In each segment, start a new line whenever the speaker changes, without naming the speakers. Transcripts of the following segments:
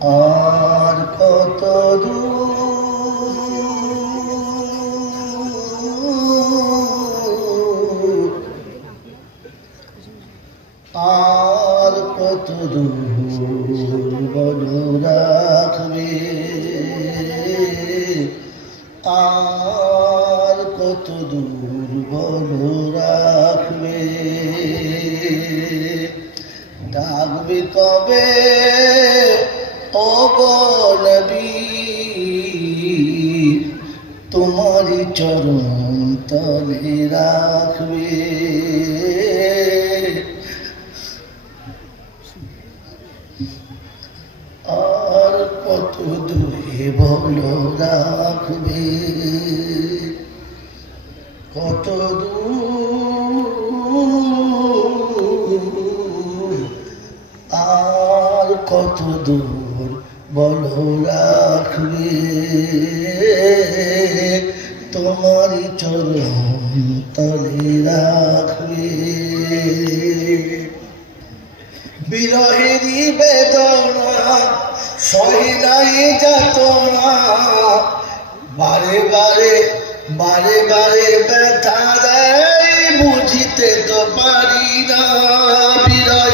আর কত দূর? আর কত দূর বল রাখবে? আর কত দূর বল রাখবে? ডাকবে কবে? ও নবী তোমারই চরণ তলে রাখবে। আর কত দূরে বলো রাখবে। কত দূর আর কত দূর বলো রাখবে। তোমারই চরণ তলে রাখবে। বিরহেরই বেদনা সহিলাই যাতনা। বারে বারে বারে বারে ব্যথা দেয়, বুঝিতে তো পারি না। বিরহেরই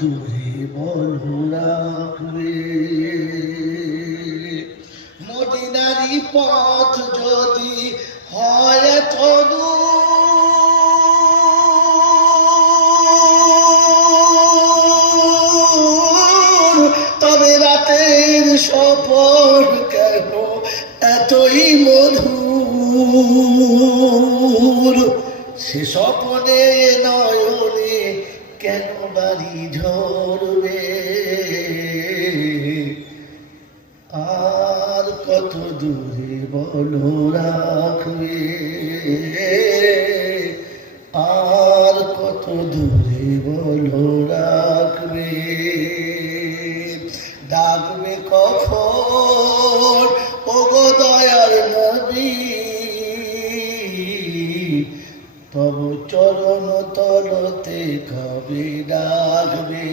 দূরে বড় মদিনারি পথ যদি হয় এত দূর, তবে রাতের সফর কেন এতই মধুর? সে স্বপ্নে নয়নে কেন বাড়ি ঝরবে? আর কত দূরে বলো রাখবে? আর কত দূরে বলো তব চরণ তলতে কবি ডাকবে।